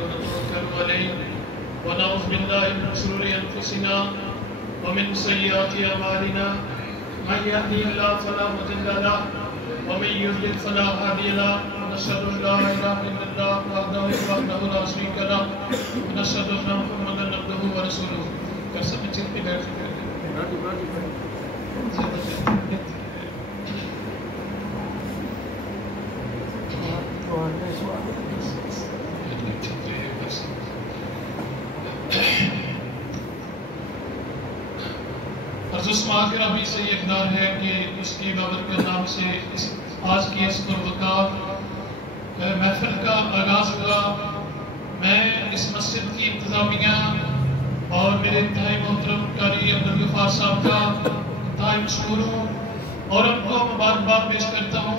ونتوكل عليه ونعوذ بالله من شرور أنفسنا ومن سيئات أعمالنا من يهده الله فلا مضل له ومن يضلل فلا هادي له ونشهد أن لا إله إلا الله وحده لا شريك له ونشهد أن محمدا عبده ورسوله. کر سب چلتے بیٹھ عرض کے ربی سے یہ اقدار ہے کہ اس کی عبادت کے نام سے آج کی اس پروقار محفل کا آغاز ہوا. میں اس مسجد کی انتظامیہ اور میرے انتہائی محترم قاری عبدالغفار صاحب کا انتہائی مشکور ہوں اور ان کو مبارکباد پیش کرتا ہوں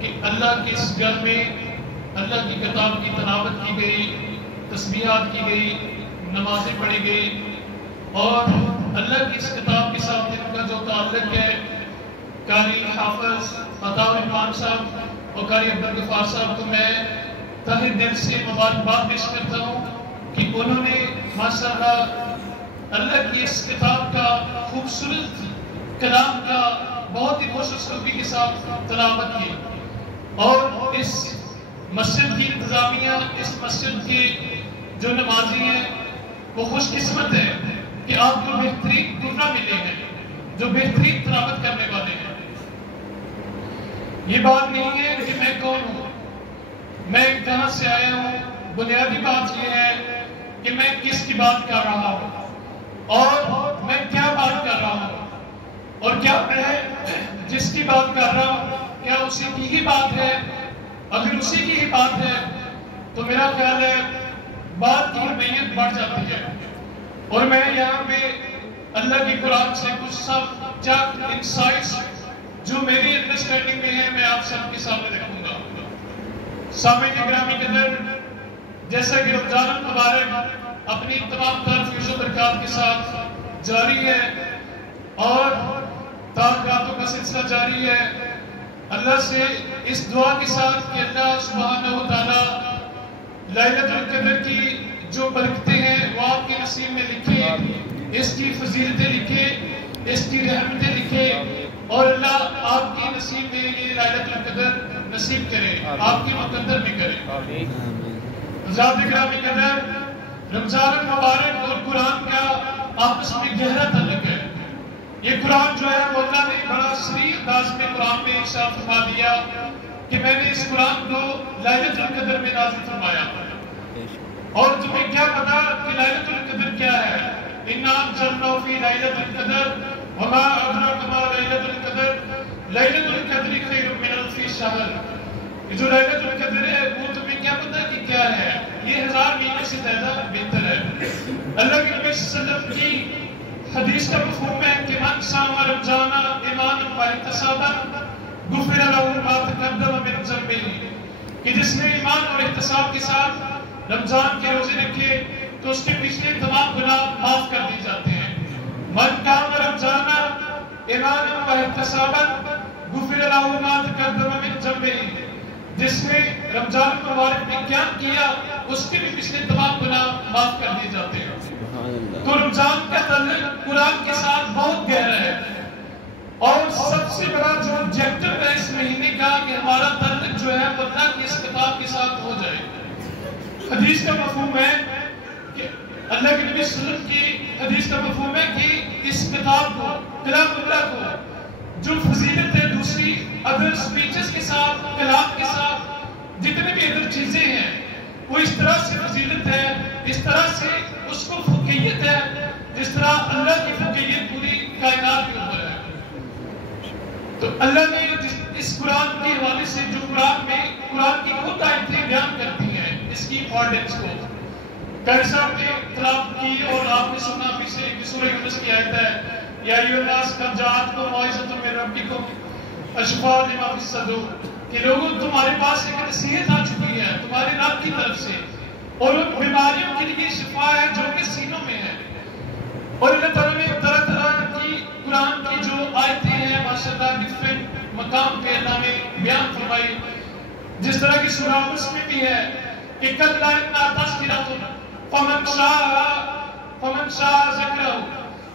کہ اللہ کے اس گھر میں اللہ کی کتاب کی تلاوت کی گئی، تسبیحات کی گئی، نمازیں پڑھی گئی اور اللہ کی اس کتاب کے ساتھ ان کا جو تعلق ہے قاری حافظ عطا الرحمان صاحب اور قاری عبدالغفار صاحب کو میں تہہ دل سے مبارکباد پیش کرتا ہوں کہ انہوں نے ماشاءاللہ اللہ کی اس کتاب کا خوبصورت کلام کا بہت ہی خوش اسلوبی کے ساتھ تلاوت کی اور اس مسجد کی انتظامیہ، اس مسجد کے جو نمازی ہیں وہ خوش قسمت ہے کہ آپ کو بہترین گناہ ملے ہیں جو بہترین تلاوت کرنے والے ہیں. یہ بات نہیں ہے کہ میں کون ہوں، میں کہاں سے آیا ہوں. بنیادی بات یہ ہے کہ میں کس کی بات کر رہا ہوں اور میں کیا بات کر رہا ہوں اور کیا میں جس کی بات کر رہا ہوں کیا اسی کی ہی بات ہے. اگر اسی کی ہی بات ہے تو میرا خیال ہے بات کی اہمیت بڑھ جاتی ہے. اور میں یہاں پہ اللہ کی قرآن سے کچھ سب چند انسائٹس جو میری انڈرسٹینڈنگ میں ہے میں آپ سب کے سامنے رکھوں گا. سامعین گرامی قدر، جیسا کہ رمضان المبارک اپنی تمام تر فیض و برکات کے ساتھ جاری ہے اور تعلقاتوں کا سلسلہ جاری ہے، اللہ سے اس دعا کے ساتھ کہ اللہ سبحانہ و تعالی لیلۃ القدر کی جو برکتیں ہیں وہ آپ کے نصیب میں لکھے، اس کی فضیلتیں لکھے، اس کی رحمتیں لکھے اور اللہ آپ کی نصیب میں یہ لیلۃ القدر نصیب کرے، آپ کے مقدر میں کرے. حضرات گرامی قدر، رمضان المبارک اور قرآن کا آپس میں گہرا تعلق ہے. یہ قرآن جو ہے وہ اللہ نے بڑا صریح انداز میں قرآن میں ارشاد فرما دیا کہ میں نے اس قرآن کو لیلۃ القدر میں نازل فرمایا. اور تمہیں کیا پتا کہ لیلۃ القدر کیا ہے؟ اِنَّا أَنزَلْنَاهُ فِي لَيْلَةِ الْقَدْرِ وَمَا أَدْرَاكَ مَا لَيْلَةُ الْقَدْرِ لَيْلَةُ الْقَدْرِ خَيْرٌ مِّنَ أَلْفِ شَهْرٍ. یہ جو لیلۃ القدر ہے وہ تمہیں کیا پتا کہ کیا ہے؟ یہ 1000 مہینے سے زیادہ بہتر ہے. اللہ کے نبی صلی اللہ علیہ وسلم کی حدیث کا مفہوم ہے کہ من صام رمضان ایمانا واحتسابا غفر له ما تقدم من ذنبه، کہ جس نے ایمان اور احتساب کے ساتھ رمضان کے روزے رکھے تو اس کے پچھلے تمام گناہ معاف کر دیے جاتے ہیں. من قام رمضان ایمانا واحتسابا غفر له ما تقدم من ذنبه، جس نے رمضان مبارک میں کیا کیا اس کے بھی پچھلے تمام گناہ معاف کر دیے جاتے ہیں. تو رمضان کا تعلق قرآن کے ساتھ بہت گہرا ہے اور سب سے بڑا جو آبجیکٹو ہے اس مہینے کا کہ ہمارا تعلق جو ہے وہ اللہ کی اس کتاب کے ساتھ ہو جائے. حدیث کا مفہوم ہے کہ اللہ کے نبی صلی اللہ علیہ وسلم کی حدیث کا مفہوم ہے کہ اس کتاب کو، کلام اللہ کو جو فضیلت ہے دوسری ادر سپیچز کے ساتھ، کلام کے ساتھ جتنے بھی ادر چیزیں ہیں وہ اس طرح سے فضیلت ہے، اس طرح سے اس کو فقیت ہے جس طرح اللہ کی فقیت پوری کائنات کے اوپر ہے. تو اللہ نے اس قرآن کے حوالے سے جو قرآن کی خود آیتیں بیان کرتی ہیں اس کی امپورٹنس کو، قاری صاحب نے تلاوت کی اور آپ نے سنا پیچھے سورہ یونس کی آیت ہے یا ایھا الناس قد جاءتکم موعظۃ من ربکم وشفاء لما فی الصدور، کہ لوگوں تمہارے پاس ایک نصیحت آ چکی ہے تمہارے رب کی طرف سے اور ان بیماریوں کے لیے شفا ہے جو کہ سینوں میں ہے. اور اللہ تعالیٰ نے طرح طرح کی قرآن کی جو آیتیں ہیں ماشاءاللہ ڈیفرنٹ مقام پہ اللہ نے بیان فرمائی. جس طرح کی سورہ یونس میں بھی ہے کہ کلا انا تذکرۃ فمن شاء ذکرہ،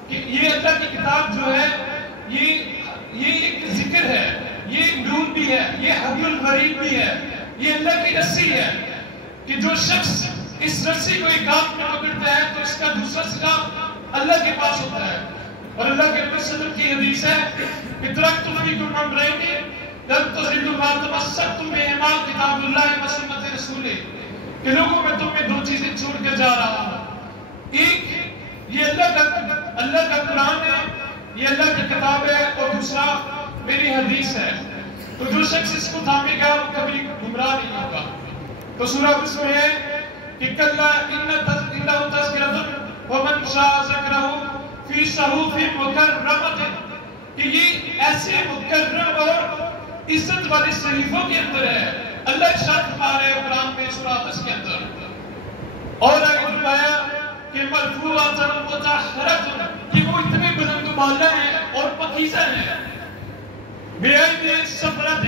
کہ یہ اللہ کی کتاب جو ہے یہ ایک ذکر ہے، یہ نور بھی ہے، یہ حبل الورید بھی ہے، یہ اللہ کی رسی ہے کہ جو شخص اس رسی کو ایک ہاتھ میں پکڑتا ہے تو اس کا دوسرا سرا اللہ کے پاس ہوتا ہے۔ اور اللہ کے نبی صلی اللہ علیہ وسلم کی حدیث ہے کہ ترکت فیکم امرین لن تضلوا ما تمسکتم بہما کتاب اللہ و سنت رسولہ، کہ لوگوں میں تمہیں دو چیزیں چھوڑ کے جا رہا ہوں، ایک یہ اللہ کا قرآن ہے، یہ اللہ کی کتاب ہے، اور دوسرا میری حدیث ہے۔ تو جو شخص اس کو تھامے گا وہ کبھی گمراہ نہیں ہوگا۔ تو سورہ اس میں ہے کہ کلا انہ تذکرۃ ومن شاء ذکرہ فی صحف مکرمۃ، کہ یہ ایسے مکرم اور عزت والے صحیفوں کے اندر ہے۔ اللہ ارشاد فرما رہے ہیں قرآن میں سورہ قصص کے اندر، اور آگے فرمایا کہ مرفوعۃ مطہرۃ، کہ وہ اتنے بلند و بالا ہیں اور پاکیزہ ہیں، بِأَیْدِی سَفَرَۃ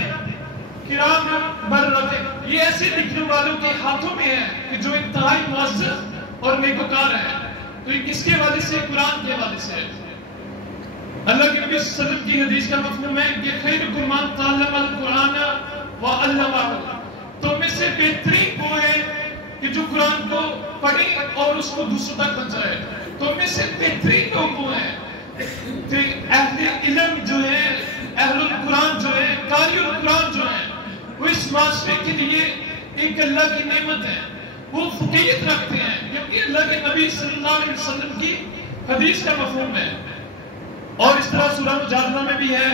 کرام بررۃ، یہ ایسے لکھنے والوں کے ہاتھوں میں ہے کہ جو انتہائی معزز اور نیکوکار ہیں۔ تو یہ کس کے حوالے سے؟ قرآن کے حوالے سے۔ اللہ کے نبی صلی اللہ علیہ وسلم کی حدیث کا مفہوم ہے کہ خیرکم من تعلم القرآن وعلمہ، تم میں سے بہترین وہ ہے کہ جو قرآن کو پڑھے اور اس کو دوسروں تک پہنچائے۔ تم میں سے بہترین لوگ وہ ہیں کہ اہل علم جو ہے، اہل القرآن جو ہے، قاری القرآن جو ہے، وہ اس معاشرے کے لیے ایک اللہ کی نعمت ہے، وہ فقیت رکھتے ہیں، کیونکہ اللہ کے نبی صلی اللہ علیہ وسلم کی حدیث کا مفہوم ہے۔ اور اس طرح سورہ مجادلہ میں بھی ہے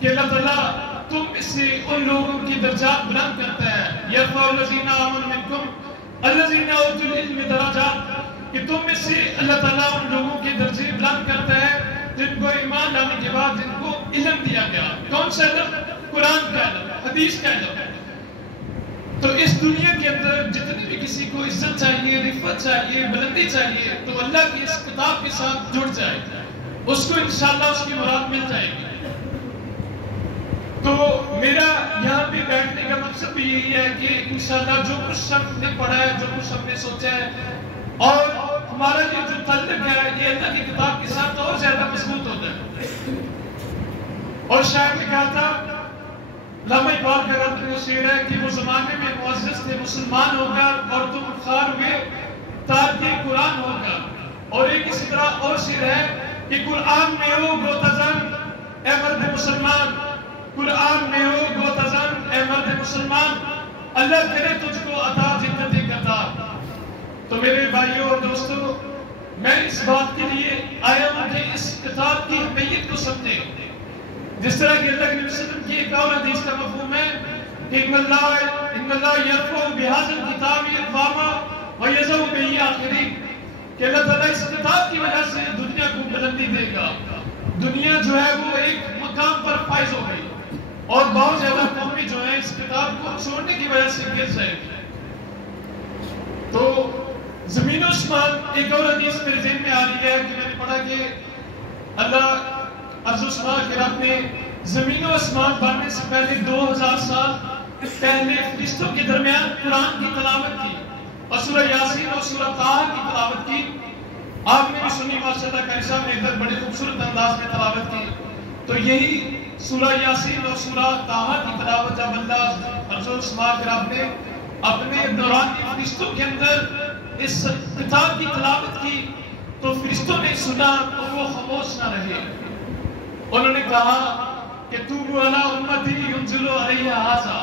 کہ اللہ تعالیٰ تم میں سے ان لوگوں کی درجات بلند کرتا ہے، یرفع الذین آمنوا منکم الذین اوتوا العلم درجات، کہ تم میں سے اللہ تعالیٰ ان لوگوں کے درجے بلند کرتا ہے جن کو ایمان لانے کے بعد جن کو علم دیا گیا۔ کون سا علم؟ قرآن کا علم، حدیث کا علم۔ تو اس دنیا کے اندر جتنی بھی کسی کو عزت چاہیے، رفعت چاہیے، بلندی چاہیے، تو اللہ کی اس کتاب کے ساتھ جڑ جائے، اس کو انشاءاللہ اس کی مراد مل جائے گی۔ تو میرا یہاں پہ بیٹھنے کا مقصد بھی یہی ہے کہ انشاءاللہ جو کچھ ہم نے پڑھا ہے، جو کچھ ہم نے سوچا ہے، اور ہمارا یہ جو تعلق ہے یہ اللہ کی کتاب کے ساتھ اور زیادہ مضبوط ہوتا ہے۔ اور شاعر نے کہا تھا، علامہ اقبال کا رات میں شعر ہے کہ وہ زمانے میں معزز تھے مسلمان ہو کر اور تم خوار ہوئے تارک قرآن ہو کر۔ اور ایک اسی طرح اور شعر ہے کہ قرآن میں ہو گوتزن اے مرد مسلمان، قرآن میں ہو گوتزن اے مرد مسلمان، اللہ کرے تجھ کو عطا جنت عطا۔ تو میرے بھائیوں اور دوستوں، میں اس بات کے لیے آیا ہوں کہ اس کتاب کی اہمیت کو سمجھیں، جس طرح کہ اللہ کے نبی صلی اللہ علیہ وسلم کی ایک اور حدیث کا مفہوم ہے کہ ان اللہ یرفع بہذا الکتاب اقواما ویضع بہ آخرین، کہ اللہ تعالیٰ اس کتاب کی وجہ سے دنیا کو بلندی دے گا، دنیا جو ہے وہ ایک مقام پر فائز ہو گئی، اور بہت زیادہ قومی جو ہے اس کتاب کو چھوڑنے کی وجہ سے گر جائے گی۔ تو زمین و آسمان، ایک اور حدیث میرے ذہن میں آ رہی ہے کہ میں نے پڑھا کہ اللہ عز و جل کے رب نے زمین و آسمان بننے سے پہلے 2000 سال پہلے فرشتوں کے درمیان قرآن کی تلاوت کی، اور سورہ یاسین اور سورہ طٰہٰ کی تلاوت کی۔ آپ نے بھی سنی ماشاءاللہ قاری صاحب نے ادھر بڑے خوبصورت انداز میں تلاوت کی۔ تو یہی سورہ یاسین اور سورہ طٰہٰ کی تلاوت جب اللہ عز و جل کے رب نے اپنے دوران فرشتوں کے اندر اس کتاب کی تلاوت کی تو فرشتوں نے سنا تو وہ خاموش نہ رہے، انہوں نے کہا کہ توبوا علی امتی ینزل علیہا ھذا،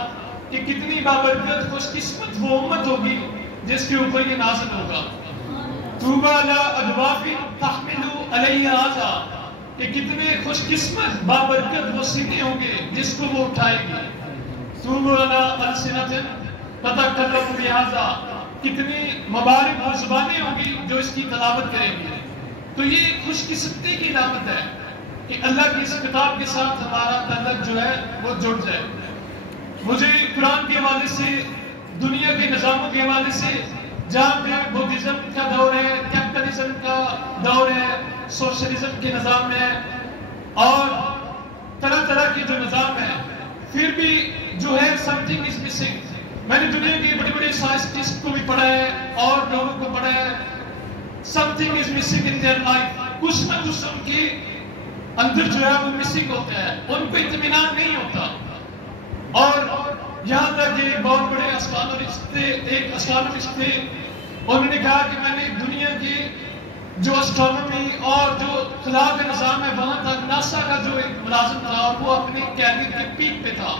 کہ کتنی بابرکت خوش قسمت وہ امت ہوگی جس کے اوپر یہ نازل ہوگا۔ توبوا علی ادواف تحمل علیہا ھذا، کہ کتنے خوش قسمت بابرکت وہ سینے ہوں گے جس کو وہ اٹھائے گی۔ توبوا علی السنۃ تتکلم بھذا، کتنی مبارک وہ زبانیں ہوں گی جو اس کی تلاوت کریں گی۔ تو یہ خوش قسمتی کی علامت ہے کہ اللہ کی اس کتاب کے ساتھ ہمارا تعلق جو ہے وہ جڑ جائے۔ مجھے قرآن کے حوالے سے، دنیا کے نظاموں کے حوالے سے، جہاں پہ بدھزم کا دور ہے، کیپٹلزم کا دور ہے، سوشلزم کے نظام ہے، اور طرح طرح کے جو نظام ہے، پھر بھی جو ہے سمتھنگ از مسنگ۔ میں نے دنیا کے بڑے بڑے سائنسٹسٹ کو پڑھا ہے اور لوگوں کو پڑھا ہے, something is missing in their life. کچھ نہ کچھ ان کے اندر جو ہے وہ مسنگ ہوتا ہے, ان کو اطمینان نہیں ہوتا. اور یہاں تک کہ بہت بڑے اسٹرانومسٹ تھے, ایک اسٹرانومسٹ تھے, انہوں نے کہا کہ میں نے دنیا کی جو اسٹرانومی اور جو خلا کا نظام ہے وہاں تک ناسا کا جو ایک ملازم تھا اور وہ اپنے کیریئر کے پیک پہ تھا,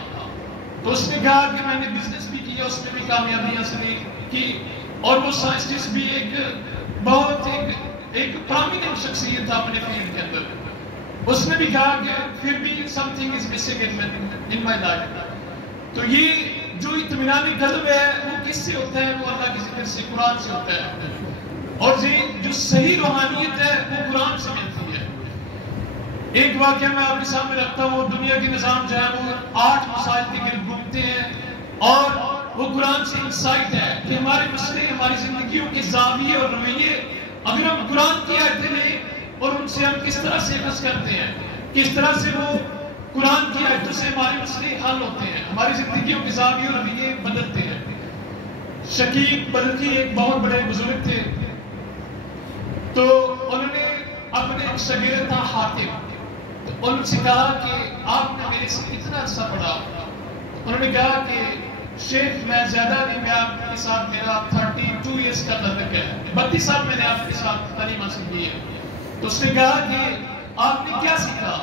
تو اس نے کہا کہ میں نے بزنس بھی کیا, اس میں بھی کامیابی حاصل کی, اور وہ سائنسٹسٹ بھی ایک بہت ایک پرامیننٹ شخصیت تھا اپنے فیلڈ کے اندر. اس نے بھی کہا کہ پھر بھی something is missing in my life. تو یہ جو اطمینانی قلب ہے وہ کس سے ہوتا ہے؟ وہ اللہ کے ذکر سے, قرآن سے ہوتا ہے. اور یہ جو صحیح روحانیت ہے وہ قرآن سے ملتی ہے. ایک واقعہ میں آپ کے سامنے رکھتا ہوں. دنیا کے نظام جو ہے وہ 8 مسائل کے گرد گھومتے ہیں, اور وہ قرآن سے انسائٹ ہے کہ ہمارے مسئلے, ہماری زندگیوں کے زاویے اور رویے اگر ہم قرآن کی آیتیں لیں اور ان سے ہم کس طرح سے بحث کرتے ہیں, کس طرح سے وہ قرآن کی آیتوں سے ہمارے مسئلے حل ہوتے ہیں, ہماری زندگیوں کے زاویے اور رویے بدلتے ہیں. شکیب بلخی ایک بہت بڑے بزرگ تھے, تو انہوں نے اپنے شاگرد تھا حاتم, تو ان سے کہا کہ آپ نے میرے سے کتنا عرصہ پڑھا؟ انہوں نے کہا کہ شیخ میں زیادہ نہیں, میں آپ کے ساتھ میرا 32 ایئرس کا تعلق ہے, 32 سال میں نے آپ کے ساتھ تعلیم حاصل کی ہے. تو اس نے کہا کہ آپ نے کیا سیکھا؟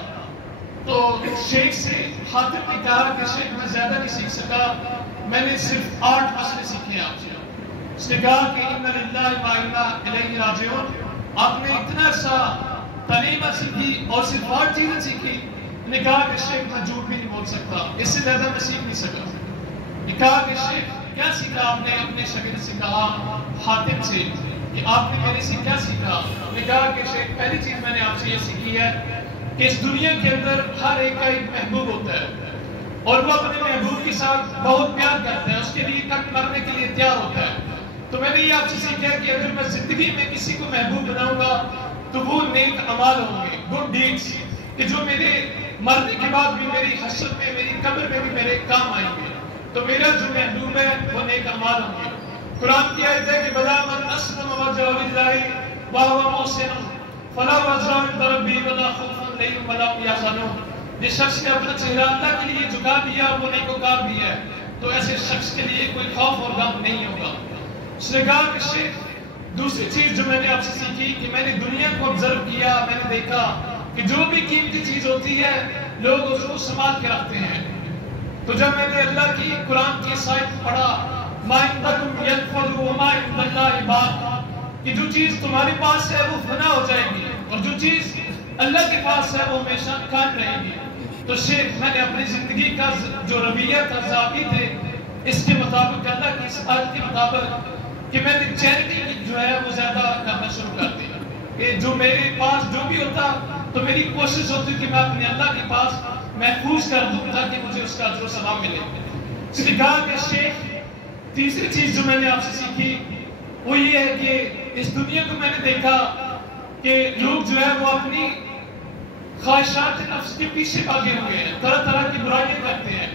تو شیخ سے حاتم نے کہا کہ شیخ میں زیادہ نہیں سیکھ سکا, میں نے صرف 8 مسئلے سیکھے ہیں آپ سے. اس نے کہا کہ اِنَّ لِلَّهِ وَإِنَّا إِلَيْهِ رَاجِعُونَ. آپ نے اتنا عرصہ تعلیم حاصل کی اور صرف 8 چیزیں سیکھی. نے کہا کہ شیخ میں جھوٹ بھی نہیں بول سکتا, اس سے زیادہ میں سیکھ نہیں سکا. نے کہا کہ شیخ کیا سیکھا آپ نے؟ اپنے شاگرد سے کہا حاتم سے کہ آپ نے میرے سے کیا سیکھا؟ نے کہا کہ شیخ پہلی چیز میں نے آپ سے یہ سیکھی ہے کہ اس دنیا کے اندر ہر ایک کا ایک محبوب ہوتا ہے, اور وہ اپنے محبوب کے ساتھ بہت پیار کرتا ہے, اس کے لیے تک مرنے کے لیے تیار ہوتا ہے. تو میں نے یہ آپ سے سیکھا کہ اگر میں زندگی میں کسی کو محبوب بناؤں گا تو وہ نیک اعمال ہوں گے, گڈ ڈیڈز, کہ جو میرے مرنے کے بعد بھی میری حشر میں, میری قبر میں بھی میرے کام آئیں گے. تو میرا جو محبوب ہے وہ نیک اعمال ہوں گے. قرآن کی آیت ہے کہ بلا من اسلم وجهه لله وهو محسن فلا وزر عند ربه ولا خوف عليهم ولا هم يحزنون. جس شخص نے اپنا چہرہ اللہ کے لیے جھکا دیا, وہ نیکوکار بھی ہے, تو ایسے شخص کے لیے کوئی خوف اور غم نہیں ہوگا. اس نے کہا کہ شیخ دوسری چیز جو میں نے آپ سے سیکھی کہ میں نے دنیا کو آبزرو کیا, میں نے دیکھا کہ جو بھی قیمتی چیز ہوتی ہے لوگ اس کو سنبھال کے رکھتے ہیں. تو جب میں نے اللہ کی قرآن کی آیت پڑھا ما عندکم ينفد وما عند اللہ باق, کہ جو چیز تمہارے پاس ہے وہ فنا ہو جائے گی اور جو چیز اللہ کے پاس ہے وہ ہمیشہ قائم رہے گی. تو شیخ میں نے اپنی زندگی کا جو رویہ تھا, ذاتی تھے, اس کے مطابق اللہ کی اس آیت کے مطابق کہ میں نے چیریٹی جو ہے وہ زیادہ کرنا شروع کر دیا, کہ جو میرے پاس جو بھی ہوتا تو میری کوشش ہوتی کہ میں اپنے اللہ کے پاس محفوظ کر دوں تاکہ مجھے اس کا اجر و ثواب ملے. اس نے کہا کہ شیخ تیسری چیز جو میں نے آپ سے سیکھی وہ یہ ہے کہ اس دنیا کو میں نے دیکھا کہ لوگ جو ہے وہ اپنی خواہشات نفس کے پیچھے بھاگے ہوئے ہیں, طرح طرح کی برائیاں کرتے ہیں.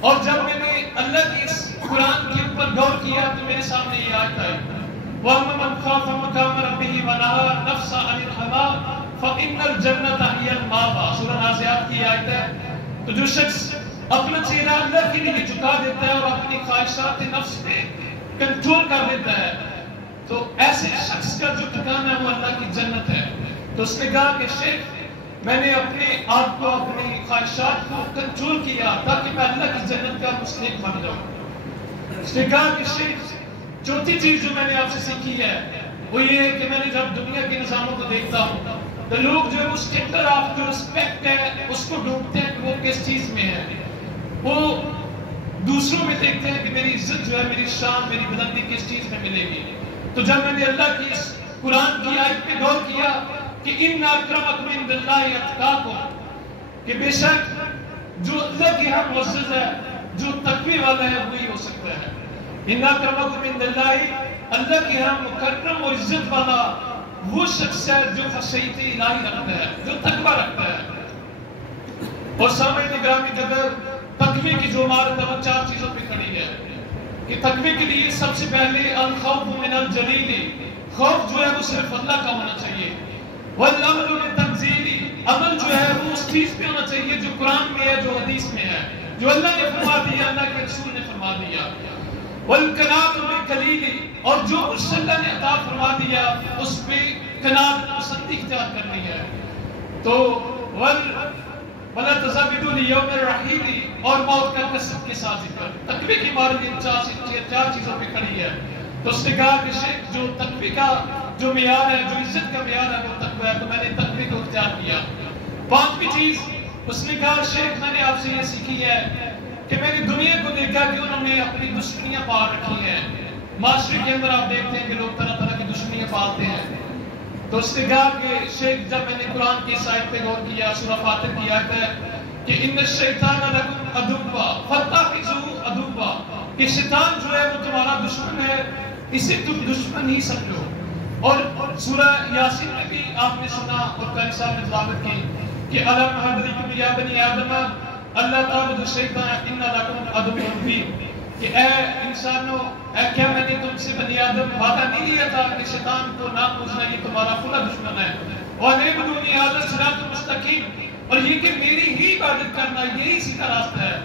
اور جب میں نے اللہ کی اس قرآن کے اوپر غور کیا تو میرے سامنے یہ آیت آئی وَأَمَّا مَنْ خَافَ مَقَامَ رَبِّهِ وَنَهَى النَّفْسَ عَنِ الْهَوَىٰ فَإِنَّ الْجَنَّةَ هِيَ الْمَأْوَىٰ. سورہ نازعات کی آیت ہے. تو جو شخص اپنا چہرہ اللہ کے لیے جھکا دیتا ہے اور اپنی خواہشات نفس پہ کنٹرول کر دیتا ہے تو ایسے شخص کا جو ٹھکانہ ہے وہ اللہ کی جنت ہے. تو اس نے کہا کہ شیخ میں نے اپنے آپ کو, اپنی خواہشات کو کنٹرول کیا تاکہ میں اللہ کی جنت کا مستحق بن جاؤں. اس نے کہا کہ شیخ چوتھی چیز جو میں نے آپ سے سیکھی ہے وہ یہ ہے کہ میں نے جب دنیا کے نظاموں کو دیکھتا ہوں تو لوگ جو ہے اس کے اندر آپ جو رسپیکٹ ہے اس کو ڈھونڈتے ہیں کہ وہ کس چیز میں ہے. وہ دوسروں میں دیکھتے ہیں کہ میری عزت جو ہے, میری شان, میری بلندی کس چیز میں ملے گی. تو جب میں نے اللہ کی اس قرآن کی آیت پہ غور کیا کہ ان اکرمکم عند اللہ اتقاکم, کہ بے شک جو اللہ کے ہاں معزز ہے, جو تقوی والا ہے وہی ہو سکتا ہے. ان اکرمکم عند اللہ, اللہ کے ہاں مکرم اور عزت والا وہ شخص ہے جو خشیت الہی رکھتا ہے, جو تقوی رکھتا ہے. اور سامعین گرامی, اگر تقوی کی جو عمارت ہے وہ 4 چیزوں پہ کھڑی ہے کہ تقوی کے لیے سب سے پہلے الخوف من الجلیل، خوف جو ہے وہ صرف اللہ کا ہونا چاہیے، والعمل بالتنزیل، عمل جو ہے وہ اس چیز پہ ہونا چاہیے جو قرآن میں ہے، جو حدیث میں ہے، جو اللہ نے فرما دیا، اللہ کے رسول نے فرما دیا، والقناعۃ بالقلیل، اور جو کچھ اللہ نے عطا فرما دیا اس پہ قناعت پسندی اختیار کرنی ہے۔ تو وَلَا تَزَوِّدُوا لِيَوْمِ الرَّحِيلِ، اور موت کا قسم کے ساتھ ذکر۔ تقوی کی مارک ان چار چیزوں پہ کھڑی ہے۔ تو اس نے کہا کہ شیخ جو تقوی کا جو معیار ہے، جو عزت کا معیار ہے وہ تقوی ہے، تو میں نے تقوی کو اختیار کیا۔ پانچویں چیز اس نے کہا شیخ میں نے آپ سے یہ سیکھی ہے کہ میں نے دنیا کو دیکھا کہ انہوں نے اپنی دشمنیاں پال رکھی ہیں۔ معاشرے کے اندر آپ دیکھتے ہیں کہ لوگ طرح طرح کی دشمنیاں پالتے ہیں۔ تو اس نے کہا کہ شیخ جب میں نے قرآن کی اس آیت پہ غور کیا، سورہ فاتر کی آیت ہے کہ ان الشیطان لکم عدوا فاتخذوہ عدوا، کہ شیطان جو ہے وہ تمہارا دشمن ہے، اسے تم دشمن ہی سمجھو۔ اور سورہ یاسین میں بھی آپ نے سنا اور قاری صاحب نے تلاوت کی کہ الم اعلم یا بنی آدم اللہ تعبدوا الشیطان ان لکم عدو مبین، کہ اے انسانوں، اے کیا میں نے تم سے بنی آدم وعدہ نہیں لیا تھا کہ شیطان کو نہ پوچھنا یہ تمہارا کھلا دشمن ہے، وَأَنِعْبُدُونِي هَذَا الصِّرَاطُ الْمُسْتَقِيمُ، اور یہ کہ میری ہی عبادت کرنا یہی سیدھا راستہ ہے۔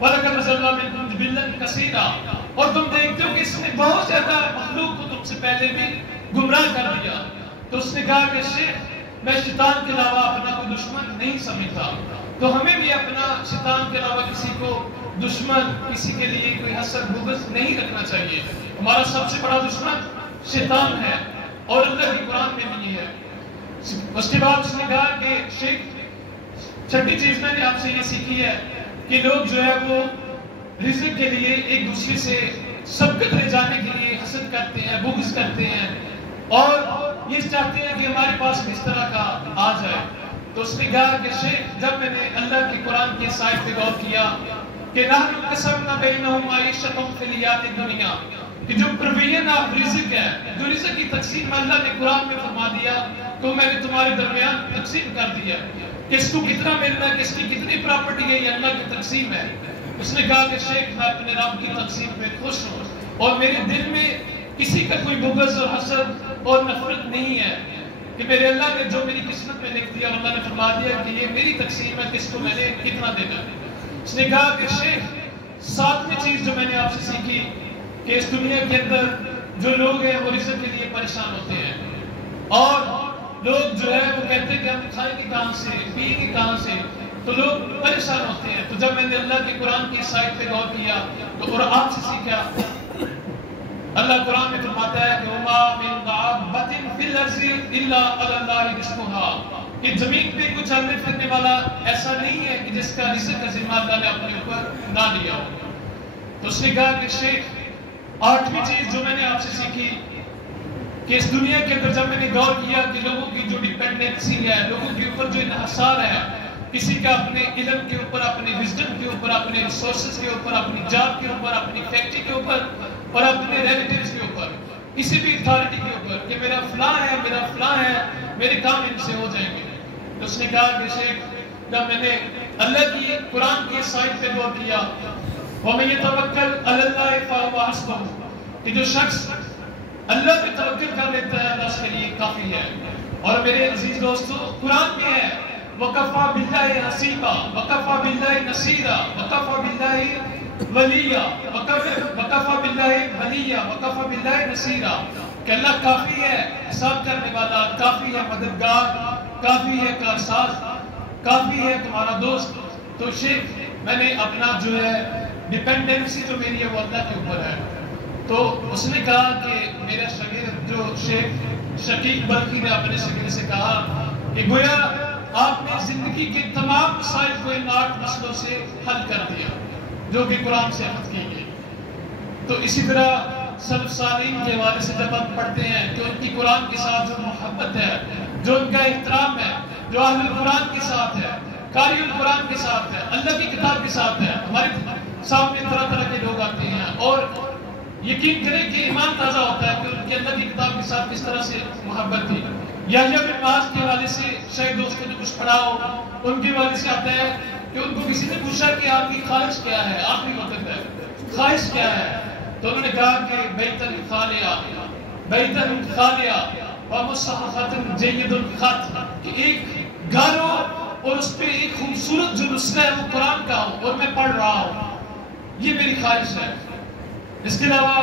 وَلَقَدْ ضَلَّ مِنْكُمْ جِبِلًّا كَثِيرًا، اور تم دیکھتے ہو کہ اس نے بہت زیادہ مخلوق کو تم سے پہلے بھی گمراہ کر دیا۔ تو اس نے کہا کہ شیخ میں شیطان کے علاوہ اپنا کوئی دشمن نہیں سمجھتا، تو ہمیں بھی اپنا شیطان کے علاوہ کسی کو دشمن، کسی کے لیے کوئی حسد بغض نہیں رکھنا چاہیے۔ ہمارا سب سے بڑا دشمن شیطان ہے، اور اللہ کی قرآن میں بھی یہ ہے۔ اس کے بعد اس نے کہا کہ شیخ چھٹی چیز میں نے آپ سے یہ سیکھی ہے کہ لوگ جو ہے وہ رزق کے لیے ایک دوسرے سے سبقت لے جانے کے لیے حسد کرتے ہیں، بغض کرتے ہیں، اور یہ چاہتے ہیں کہ ہمارے پاس اس طرح کا آ جائے۔ تو اس نے کہا کہ شیخ جب میں نے اللہ کی قرآن کی آیت پہ غور کیا کہ نحن قسمنا بینہم معیشتہم فی الحیاۃ الدنیا، کہ جو پرویژن آف رزق ہے، جو رزق کی تقسیم اللہ نے قرآن میں فرما دیا تو میں نے تمہارے درمیان تقسیم کر دیا، کس کو کتنا ملنا ہے، کس کی کتنی پراپرٹی ہے، یہ اللہ کی تقسیم ہے۔ اس نے کہا کہ شیخ میں اپنے رب کی تقسیم پہ خوش ہوں، اور میرے دل میں کسی کا کوئی بغض اور حسد اور نفرت نہیں ہے، کہ میرے اللہ نے جو میری قسمت میں لکھ دیا، اللہ نے فرما دیا کہ یہ میری تقسیم ہے، کس کو میں نے کتنا دینا۔ اس نے کہا کہ شیخ ساتویں چیز جو میں نے آپ سے سیکھی کہ اس دنیا کے اندر جو لوگ ہیں وہ رزق کے لیے پریشان ہوتے ہیں، اور لوگ جو ہے وہ کہتے ہیں کہ ہم کھائیں گے کہاں سے، پیئیں گے کہاں سے، تو لوگ پریشان ہوتے ہیں۔ تو جب میں نے اللہ کی قرآن کی اس آیت پہ غور کیا تو اور آپ سے سیکھا، اللہ قرآن میں فرماتا ہے کہ وَمَا مِن دَابَّةٍ فِي الْأَرْضِ إِلَّا عَلَى اللَّهِ رِزْقُهَا، کہ زمین پہ کچھ چلنے پھرنے والا ایسا نہیں ہے کہ جس کا رزق کا ذمہ اللہ نے اپنے اوپر نہ لیا ہو۔ تو اس نے کہا کہ شیخ آٹھویں چیز جو میں نے آپ سے سیکھی کہ اس دنیا کے اندر جب میں نے غور کیا کہ لوگوں کی جو ڈیپینڈنسی ہے، لوگوں کے اوپر جو انحصار ہے، کسی کا اپنے علم کے اوپر، اپنے وزڈم کے اوپر، اپنے ریسورسز کے اوپر، اپنی جاب کے اوپر، اپنی فیکٹری کے اوپر اور اپنے ریلیٹیوز کے اوپر، کسی بھی اتھارٹی کے اوپر کہ میرا فلاں ہے، میرا فلاں ہے، میرے کام ان سے ہو جائیں گے۔ تو اس نے کہا کہ شیخ جب میں نے اللہ کی قرآن کی اس آیت پہ غور کیا وَمَن يَتَوَكَّلْ عَلَى اللَّهِ فَهُوَ حَسْبُهُ، کہ جو شخص اللہ پہ توکل کر لیتا ہے اللہ اس کے لیے کافی ہے۔ اور میرے عزیز دوستو قرآن میں ہے وَكَفَى بِاللَّهِ حَسِيبًا وَكَفَى بِاللَّهِ نَصِيرًا وَكَفَى بِاللَّهِ وَلِيًّا وَكَفَى بِاللَّهِ وَلِيًّا وَكَفَى بِاللَّهِ نَصِيرًا، کہ اللہ کافی ہے حساب کرنے والا، کافی ہے مددگار، کافی ہے کارساز، کافی ہے تمہارا دوست۔ تو شیخ میں نے اپنا جو ہے ڈیپینڈنسی جو میری ہے وہ اللہ کے اوپر ہے۔ تو اس نے کہا کہ میرا شاگرد جو شیخ شقیق بلخی نے اپنے شاگرد سے کہا کہ گویا آپ نے زندگی کے تمام مسائل کو ان 8 مسئلوں سے حل کر دیا جو کہ قرآن سے اخذ کی گئی۔ تو اسی طرح سلف صالحین کے حوالے سے جب ہم پڑھتے ہیں کہ ان کی قرآن کے ساتھ جو محبت ہے، جو ان کا احترام ہے، جو اہل قرآن کے ساتھ ہے، قاری القرآن کے ساتھ ہے، اللہ کی کتاب کے ساتھ ہے، ہمارے سامنے طرح طرح کے لوگ آتے ہیں اور یقین کریں کہ ایمان تازہ ہوتا ہے کہ ان کی اللہ کی کتاب کے ساتھ کس طرح سے محبت تھی۔ یحییٰ بن معاذ کے حوالے سے شاید دوستوں نے کچھ پڑھا ہو، ان کے حوالے سے آتا ہے کہ ان کو کسی نے پوچھا کہ آپ کی خواہش کیا ہے، آخری وقت ہے، خواہش کیا ہے؟ تو انہوں نے کہا کہ بیتن خالیہ ومصحفۃ جید الخط، کہ ایک گھر ہو اور اس پہ ایک خوبصورت جو نسخہ ہے وہ قرآن کا ہو اور میں پڑھ رہا ہوں، یہ میری خواہش ہے۔ اس کے علاوہ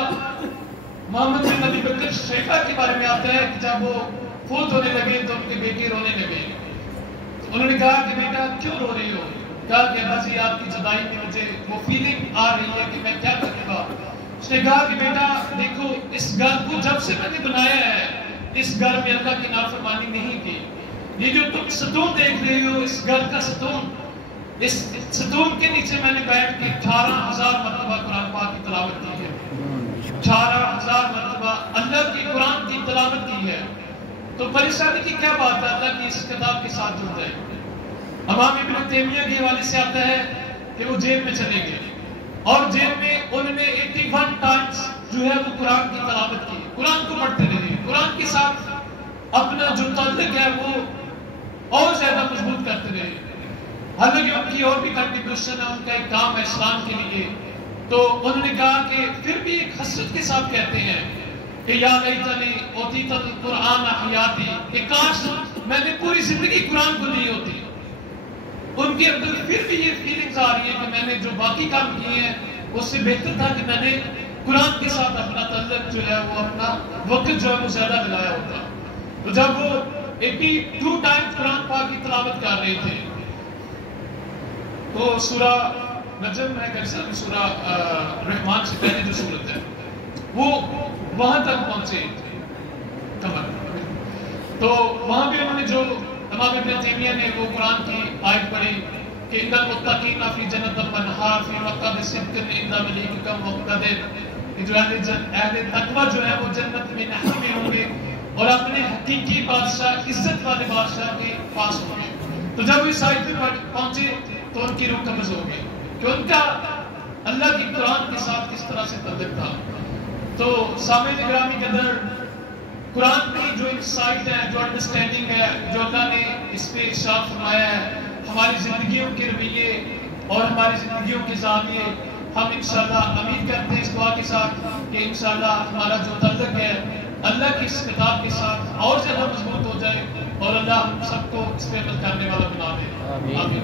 محمد بن ابی بکر شیخہ کے بارے میں آتا ہے کہ جب وہ فوت ہونے لگے تو ان کے بیٹے رونے لگے، انہوں نے کہا کہ بیٹا کیوں رو رہی ہو؟ کہا کہ ابا جی آپ کی جدائی میں مجھے وہ فیلنگ آ رہی ہے کہ میں کیا کروں گا۔ اس نے کہا کہ بیٹا دیکھو، اس گھر کو جب سے میں نے بنایا ہے اس گھر میں اللہ کی نافرمانی نہیں کی۔ یہ جو تم ستون دیکھ رہے ہو، اس گھر کا ستون، اس ستون کے نیچے میں نے بیٹھ کے 18,000 مرتبہ قرآن پاک کی تلاوت کی ہے، 18,000 مرتبہ اللہ کی قرآن کی تلاوت کی ہے۔ تو پریشانی کی کیا بات ہے اللہ کی اس کتاب کے ساتھ جڑ جائے۔ امام ابن تیمیہ کے حوالے سے آتا ہے کہ وہ جیل میں چلے گئے اور جیل میں انہوں نے 81 ٹائمز جو ہے وہ قرآن کی تلاوت کی، قرآن کو پڑھتے رہے، قرآن کے ساتھ اپنا جو تعلق ہے وہ اور زیادہ مضبوط کرتے رہے۔ حالانکہ ان کی اور بھی کنٹریبیوشن ہے، ان کا ایک کام ہے اسلام کے لیے، تو انہوں نے کہا کہ پھر بھی ایک حسرت کے ساتھ کہتے ہیں کہ یا لیتنی اوتیت القرآن حیاتی، کہ کاش میں نے پوری زندگی قرآن کو دی ہوتی۔ ان کے اندر پھر بھی یہ فیلنگز آ رہی ہے کہ میں نے جو باقی کام کیے ہیں اس سے بہتر تھا کہ میں نے قرآن کے ساتھ اپنا تعلق جو ہے وہ اپنا وقت جو ہے وہ زیادہ ملایا ہوتا۔ تو جب وہ 82 ٹائم قرآن پاک کی تلاوت کر رہے تھے تو سورہ نجم ہے کہ سورہ رحمان سے پہلے جو سورت ہے وہ وہاں تک پہنچے تو وہاں بھی انہوں نے جو امام ابن تیمیہ نے وہ قرآن کی آیت پڑھی کہ ان المتقین فی جنت ونہار فی مقعد صدق عند ملیک مقتدر، کہ جو اہل تقویٰ جو ہے وہ جنت میں نہر میں ہوں گے اور اپنے حقیقی بادشاہ عزت والے بادشاہ کے پاس ہوں گے۔ تو جب اس آیت پہ پہنچے تو ان کی روح قبض ہو گئی کہ ان کا اللہ کی قرآن کے ساتھ کس طرح سے تعلق تھا۔ تو سامعین گرامی قدر، قرآن کی جو انسائٹ ہے، جو انڈرسٹینڈنگ ہے، جو اللہ نے اس پہ ارشاد فرمایا ہے، ہماری زندگیوں کے رویے اور ہماری زندگیوں کے زاویے، ہم انشاءاللہ امید کرتے ہیں اس دعا کے ساتھ کہ انشاءاللہ ہمارا جو تعلق ہے اللہ کی اس کتاب کے ساتھ اور زیادہ مضبوط ہو جائے اور اللہ ہم سب کو اس پہ عمل کرنے والا بنا دے۔ آمین۔